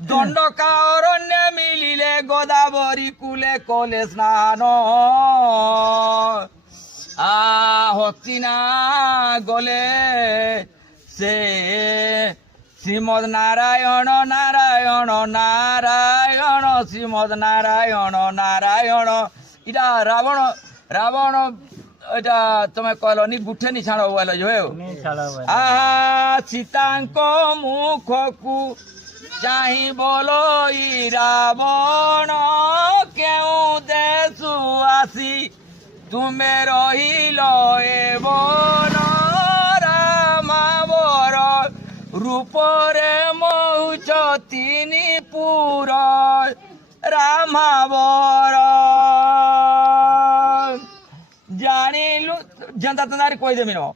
দণ্ডকা অরণ্যে মিলিলে গোদাবরী কুলে কলে স্নান হস্তিনা গলে সে শ্রীমদ নারায়ণ নারায়ণ নারায়ণ শ্রীমদ নারায়ণ নারায়ণ এটা রাবণ রাবণ এটা তুমি কহলনি গুঠে নি ছাড় বল সীতাঙ্ক মুখকু চাহি বলো ই রাবণ কেউ দেশু আসি তুমে রহিল এ বন রামাবর রূপরে মহুছ তিনি পুর রামাবর জানিলু জনতা তনারি কই দেমিনো